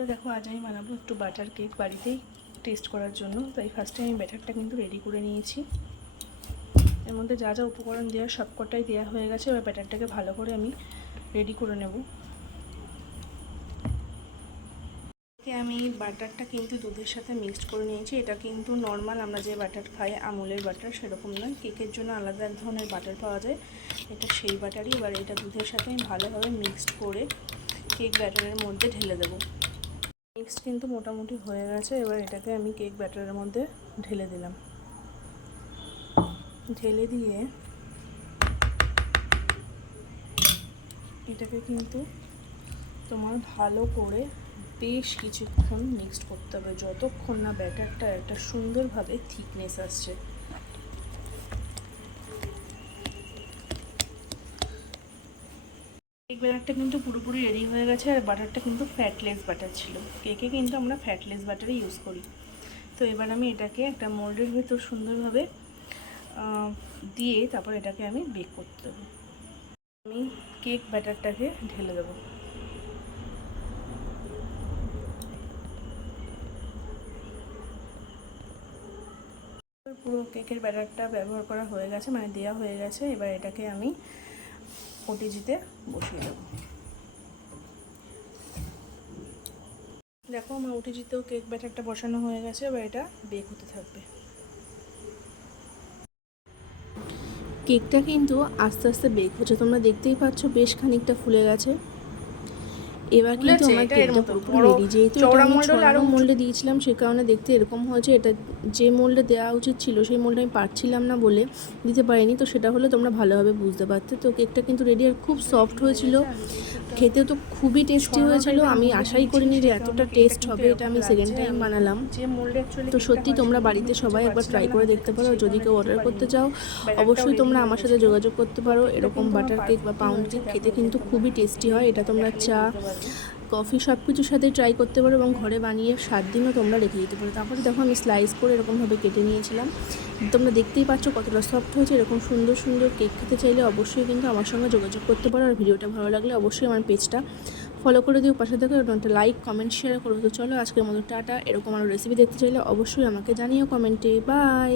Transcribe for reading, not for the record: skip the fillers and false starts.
দেখো আজ আমি বানাবো একটু বাটার কেক বাড়িতেই টেস্ট করার জন্য। তাই ফার্স্টে আমি ব্যাটারটা কিন্তু রেডি করে নিয়েছি। এর মধ্যে যা যা উপকরণ দেওয়ার সবকটাই দেওয়া হয়ে গেছে। এবার ব্যাটারটাকে ভালো করে আমি রেডি করে নেব। আমি বাটারটা কিন্তু দুধের সাথে মিক্সড করে নিয়েছি। এটা কিন্তু নর্মাল আমরা যে বাটার খাই আমুলের বাটার সেরকম নয়, কেকের জন্য আলাদা এক ধরনের বাটার পাওয়া যায়, এটা সেই বাটারই। এবার এটা দুধের সাথে আমি ভালোভাবে মিক্সড করে কেক ব্যাটারের মধ্যে ঢেলে দেবো। মিক্সড কিন্তু মোটামুটি হয়ে গেছে। এবার এটাকে আমি কেক ব্যাটারের মধ্যে ঢেলে দিলাম। ঢেলে দিয়ে এটাকে কিন্তু তোমার ভালো করে বেশ কিছুক্ষণ মিক্সড করতে হবে, যতক্ষণ না ব্যাটারটা একটা সুন্দরভাবে থিকনেস আসছে। কেক ব্যাটারটা কিন্তু পুরোপুরি রেডি হয়ে গেছে। আর বাটারটা কিন্তু ফ্যাটলেস বাটার ছিল। কেকে কিন্তু আমরা ফ্যাটলেস বাটারই ইউজ করি। তো এবার আমি এটাকে একটা মোল্ডের ভেতর সুন্দরভাবে দিয়ে তারপর এটাকে আমি বেক করতে দেবো। আমি কেক ব্যাটারটাকে ঢেলে দেবো। পুরো কেকের ব্যাটারটা ব্যবহার করা হয়ে গেছে, মানে দেওয়া হয়ে গেছে। এবার এটাকে আমি ওটিজিতে বসিয়ে দেবো। দেখো আমার ওটিজিতেও কেক ব্যাটারটা বসানো হয়ে গেছে। এবার এটা বেক হতে থাকবে। কেকটা কিন্তু আস্তে আস্তে বেক হচ্ছে, তোমরা দেখতেই পাচ্ছ বেশ খানিকটা ফুলে গেছে। এবার কিন্তু আমার কেকটা পুরোপুরি রেডি। যেহেতু এটা আমি 6 নম্বর মোল্ডে দিয়েছিলাম সে কারণে দেখতে এরকম হয়েছে। এটা যে মোল্ডে দেওয়া উচিত ছিল সেই মোল্ডে আমি পারছিলাম না বলে দিতে পারিনি, তো সেটা হলে তোমরা ভালোভাবে বুঝতে পারতে। তো কেকটা কিন্তু রেডি আর খুব সফট হয়েছিল, খেতে তো খুবই টেস্টি হয়েছিল। আমি আশাই করিনি যে এতটা টেস্ট হবে। এটা আমি সেকেন্ড টাইম বানালাম। তো সত্যি তোমরা বাড়িতে সবাই একবার ট্রাই করে দেখতে পারো। যদি কেউ অর্ডার করতে চাও অবশ্যই তোমরা আমার সাথে যোগাযোগ করতে পারো। এরকম বাটার কেক বা পাউন্ড কেক খেতে কিন্তু খুবই টেস্টি হয়। এটা তোমরা চা কফি সব কিছুর সাথে ট্রাই করতে পারো এবং ঘরে বানিয়ে 7 দিনও তোমরা রেখে দিতে পারো। তারপরে দেখো আমি স্লাইস করে এরকমভাবে কেটে নিয়েছিলাম। তোমরা দেখতেই পাচ্ছ কতটা সফট হয়েছে। এরকম সুন্দর সুন্দর কেক খেতে চাইলে অবশ্যই কিন্তু আমার সঙ্গে যোগাযোগ করতে পারো। আর ভিডিওটা ভালো লাগলে অবশ্যই আমার পেজটা ফলো করে দিও, পাশে থেকে একটা লাইক কমেন্ট শেয়ার করো। তো চলো আজকের মতো টাটা। এরকম আরও রেসিপি দেখতে চাইলে অবশ্যই আমাকে জানিও কমেন্টে। বাই।